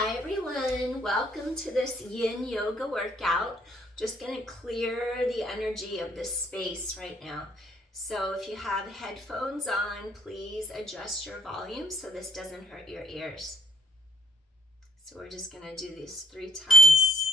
Hi everyone, welcome to this Yin Yoga workout. Just going to clear the energy of this space right now. So if you have headphones on, please adjust your volume so this doesn't hurt your ears. So we're just going to do this 3 times.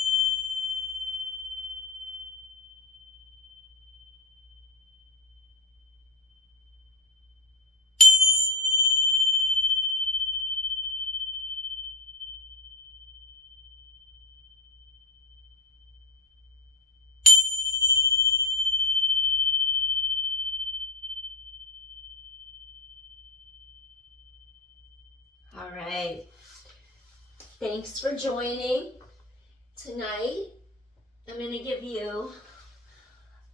All right. Thanks for joining. Tonight, I'm going to give you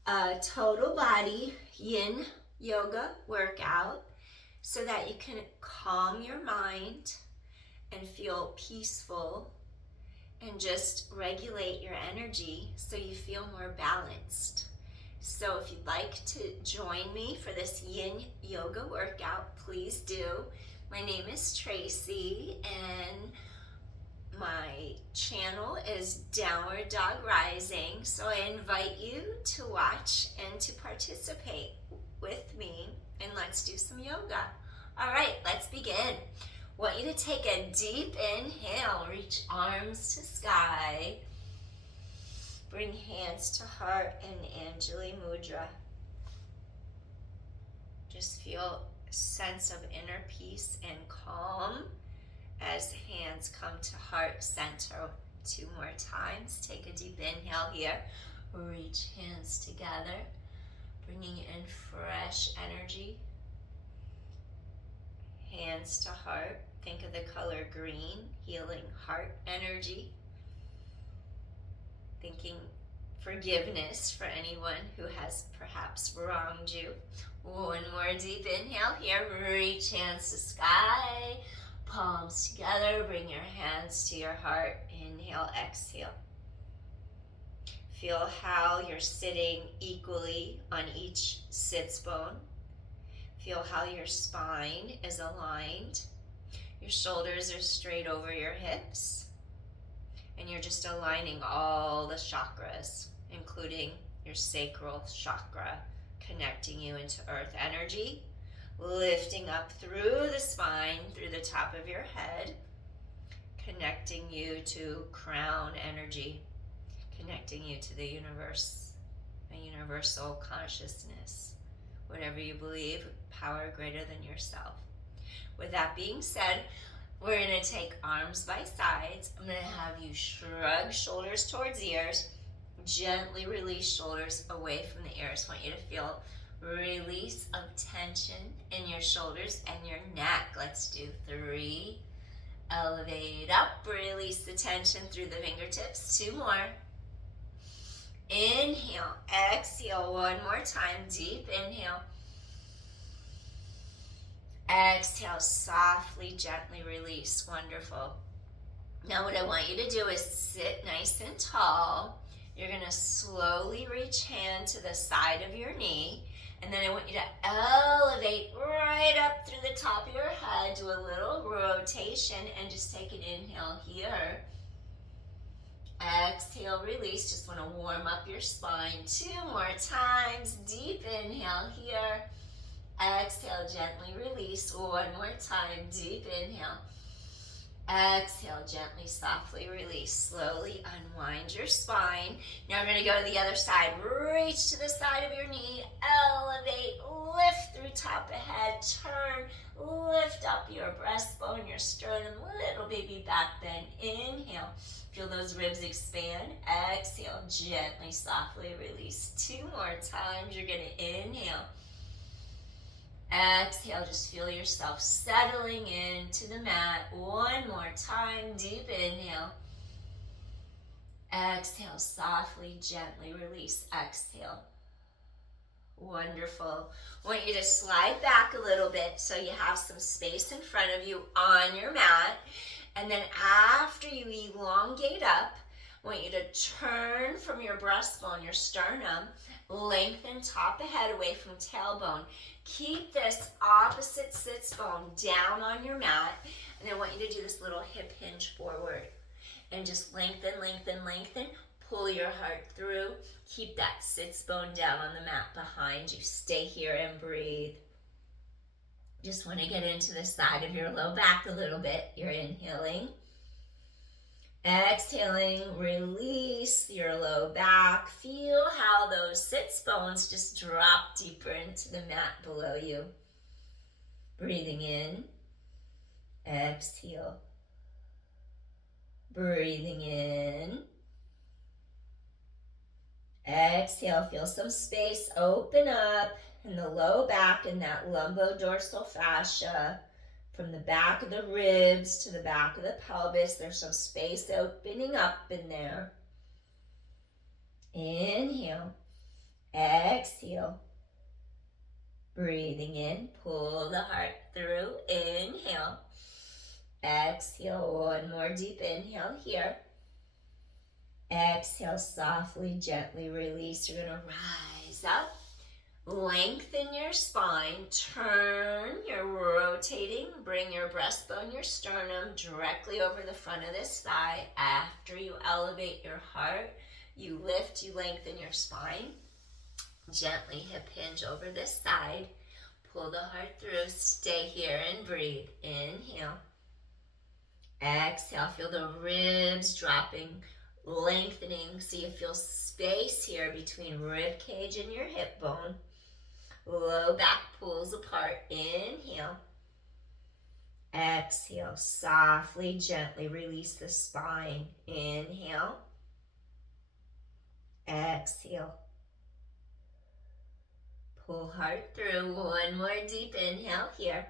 a total body Yin Yoga workout so that you can calm your mind and feel peaceful and just regulate your energy so you feel more balanced. So if you'd like to join me for this Yin Yoga workout, please do. My name is Tracy and my channel is Downward Dog Rising, so I invite you to watch and to participate with me, and let's do some yoga. All right, let's begin. I want you to take a deep inhale, reach arms to sky, bring hands to heart and Anjali Mudra. Just feel a sense of inner peace and calm as hands come to heart center 2 more times. Take a deep inhale here. Reach hands together, bringing in fresh energy. Hands to heart. Think of the color green, healing heart energy. Thinking forgiveness for anyone who has perhaps wronged you. 1 more deep inhale here. Reach hands to sky. Palms together, bring your hands to your heart. Inhale, exhale. Feel how you're sitting equally on each sits bone. Feel how your spine is aligned. Your shoulders are straight over your hips. And you're just aligning all the chakras, including your sacral chakra, connecting you into earth energy. Lifting up through the spine, through the top of your head, connecting you to crown energy, connecting you to the universe, a universal consciousness, whatever you believe, power greater than yourself. With that being said, we're going to take arms by sides. I'm going to have you shrug shoulders towards ears, gently release shoulders away from the ears. I want you to feel release of tension in your shoulders and your neck. Let's do 3. Elevate up, release the tension through the fingertips. 2 more. Inhale, exhale 1 more time. Deep inhale. Exhale, softly, gently release. Wonderful. Now what I want you to do is sit nice and tall. You're going to slowly reach hand to the side of your knee. And then I want you to elevate right up through the top of your head. Do a little rotation and just take an inhale here. Exhale, release. Just want to warm up your spine. 2 more times. Deep inhale here. Exhale, gently release. 1 more time. Deep inhale. Exhale, gently, softly release. Slowly unwind your spine. Now we're going to go to the other side. Reach to the side of your knee. Elevate, lift through top of head. Turn, lift up your breastbone, your sternum, little baby back bend. Inhale. Feel those ribs expand. Exhale, gently, softly release. 2 more times. You're going to inhale. Exhale, just feel yourself settling into the mat. 1 more time, deep inhale. Exhale, softly, gently release. Exhale. Wonderful. I want you to slide back a little bit so you have some space in front of you on your mat. And then after you elongate up, I want you to turn from your breastbone, your sternum, Lengthen top of head away from tailbone. Keep this opposite sits bone down on your mat. And I want you to do this little hip hinge forward. And just lengthen, lengthen, lengthen. Pull your heart through. Keep that sits bone down on the mat behind you. Stay here and breathe. Just want to get into the side of your low back a little bit. You're inhaling. Exhaling, release your low back. Feel how those sits bones just drop deeper into the mat below you. Breathing in. Exhale. Breathing in. Exhale, feel some space open up in the low back and that lumbodorsal fascia. From the back of the ribs to the back of the pelvis, there's some space opening up in there. Inhale. Exhale. Breathing in, pull the heart through. Inhale. Exhale, one more deep inhale here. Exhale, softly, gently release. You're going to rise up. Lengthen your spine. Turn. You're rotating. Bring your breastbone, your sternum directly over the front of this thigh. After you elevate your heart, you lift, you lengthen your spine. Gently hip hinge over this side. Pull the heart through. Stay here and breathe. Inhale. Exhale. Feel the ribs dropping, lengthening. So you feel space here between rib cage and your hip bone. Low back pulls apart. Inhale. Exhale. Softly, gently release the spine. Inhale. Exhale. Pull heart through. One more deep inhale here.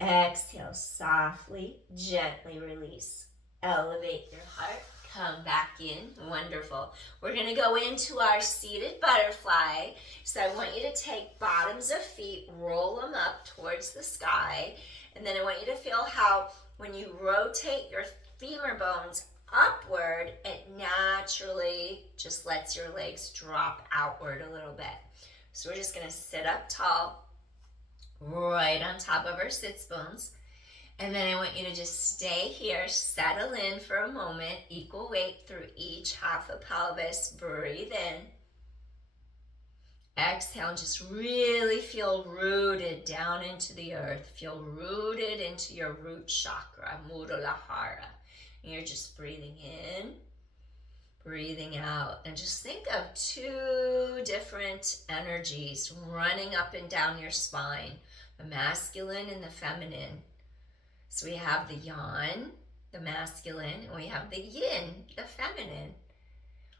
Exhale, softly, gently release. Elevate your heart. Come back in. Wonderful. We're going to go into our seated butterfly. So I want you to take bottoms of feet, roll them up towards the sky. And then I want you to feel how when you rotate your femur bones upward, it naturally just lets your legs drop outward a little bit. So we're just going to sit up tall, right on top of our sits bones. And then I want you to just stay here, settle in for a moment, equal weight through each half of pelvis. Breathe in. Exhale, just really feel rooted down into the earth. Feel rooted into your root chakra, Muladhara. And you're just breathing in, breathing out. And just think of two different energies running up and down your spine, the masculine and the feminine. So we have the yang, the masculine, and we have the yin, the feminine.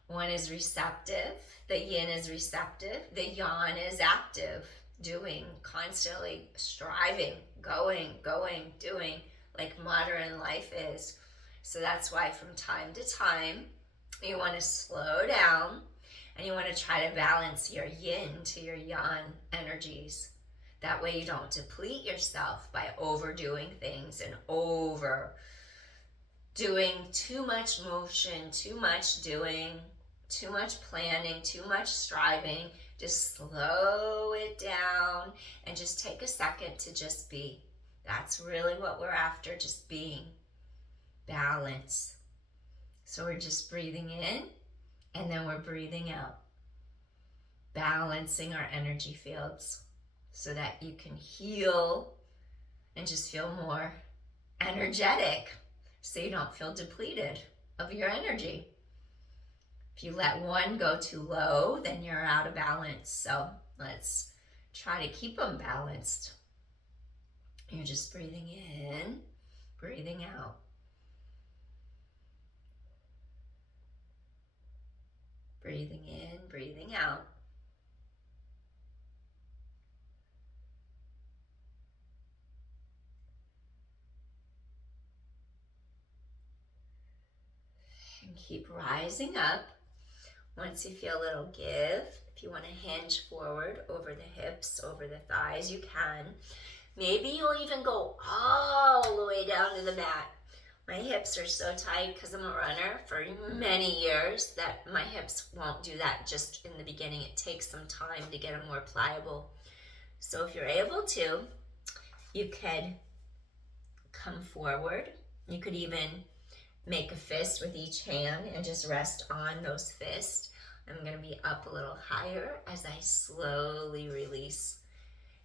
One is receptive, the yin is receptive, the yang is active, doing, constantly striving, going, doing, like modern life is. So that's why from time to time, you want to slow down and you want to try to balance your yin to your yang energies. That way you don't deplete yourself by overdoing things and overdoing too much motion, too much doing, too much planning, too much striving. Just slow it down and just take a second to just be. That's really what we're after, just being. Balance. So we're just breathing in and then we're breathing out. Balancing our energy fields, so that you can heal and just feel more energetic, so you don't feel depleted of your energy. If you let one go too low, then you're out of balance. So let's try to keep them balanced. You're just breathing in, breathing out. Breathing in, breathing out. And keep rising up. Once you feel a little give, if you want to hinge forward over the hips, over the thighs, you can. Maybe you'll even go all the way down to the mat. My hips are so tight because I'm a runner for many years that my hips won't do that just in the beginning. It takes some time to get them more pliable. So if you're able to, you could come forward. You could even make a fist with each hand and just rest on those fists. I'm going to be up a little higher as I slowly release.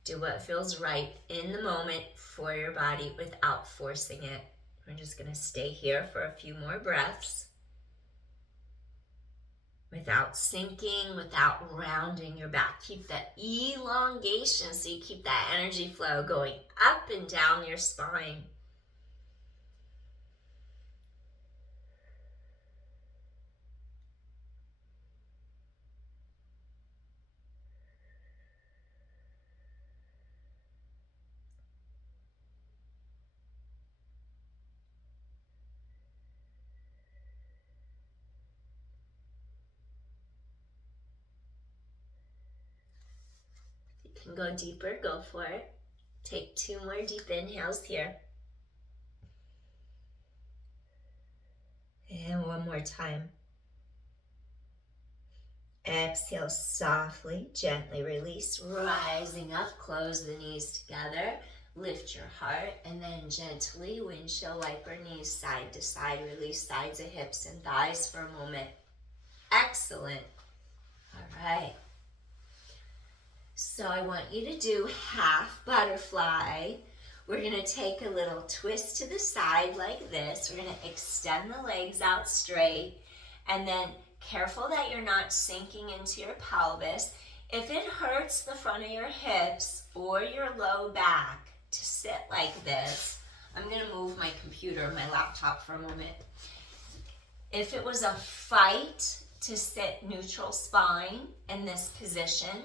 Do what feels right in the moment for your body without forcing it. We're just going to stay here for a few more breaths without sinking, without rounding your back. Keep that elongation so you keep that energy flow going up and down your spine. You can go deeper, go for it. Take 2 more deep inhales here. And one more time. Exhale softly, gently release, rising up, close the knees together, lift your heart, and then gently windshield wiper knees side to side, release sides of hips and thighs for a moment. Excellent. All right. So I want you to do half butterfly. We're going to take a little twist to the side like this. We're going to extend the legs out straight, and then careful that you're not sinking into your pelvis. If it hurts the front of your hips or your low back to sit like this, I'm going to move my computer, my laptop for a moment. If it was a fight to sit neutral spine in this position,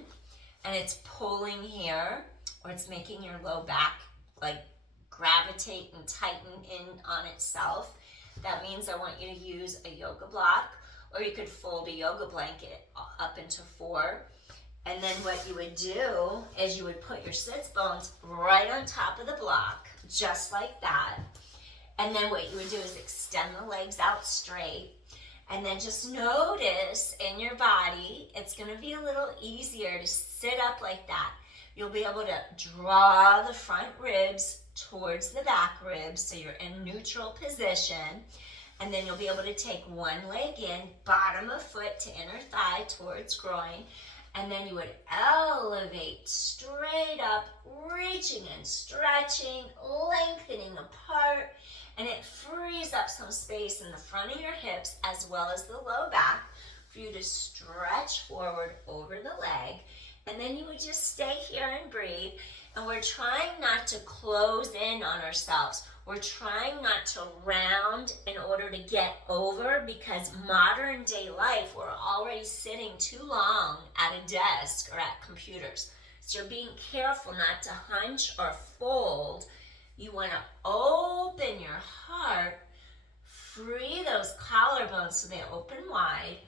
and it's pulling here, or it's making your low back like gravitate and tighten in on itself, that means I want you to use a yoga block, or you could fold a yoga blanket up into 4. And then what you would do is you would put your sits bones right on top of the block, just like that. And then what you would do is extend the legs out straight. And then just notice in your body, it's going to be a little easier to sit up like that. You'll be able to draw the front ribs towards the back ribs so you're in neutral position. And then you'll be able to take one leg in, bottom of foot to inner thigh towards groin. And then you would elevate straight up, reaching and stretching, lengthening apart. And it frees up some space in the front of your hips as well as the low back for you to stretch forward over the leg. And then you would just stay here and breathe. And we're trying not to close in on ourselves. We're trying not to round in order to get over, because modern day life, we're already sitting too long at a desk or at computers. So you're being careful not to hunch or fold. You want to open your heart, free those collarbones so they open wide,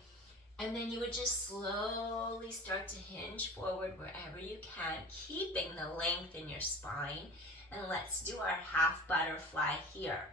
and then you would just slowly start to hinge forward wherever you can, keeping the length in your spine. And let's do our half butterfly here.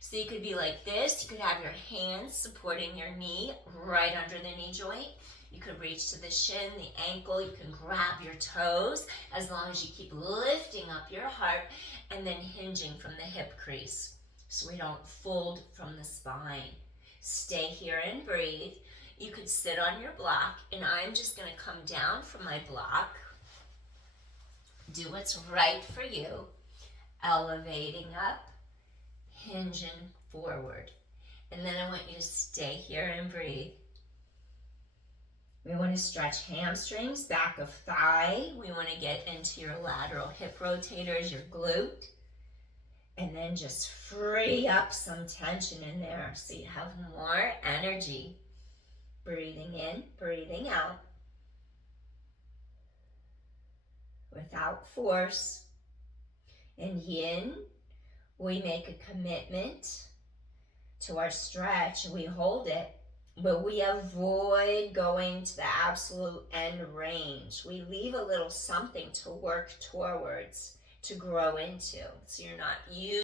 So you could be like this. You could have your hands supporting your knee right under the knee joint. You could reach to the shin, the ankle. You can grab your toes as long as you keep lifting up your heart and then hinging from the hip crease so we don't fold from the spine. Stay here and breathe. You could sit on your block, and I'm just going to come down from my block. Do what's right for you. Elevating up, hinging forward. And then I want you to stay here and breathe. We want to stretch hamstrings, back of thigh. We want to get into your lateral hip rotators, your glute. And then just free up some tension in there so you have more energy. Breathing in, breathing out. Without force. In Yin, we make a commitment to our stretch. We hold it, but we avoid going to the absolute end range. We leave a little something to work towards, to grow into. So you're not using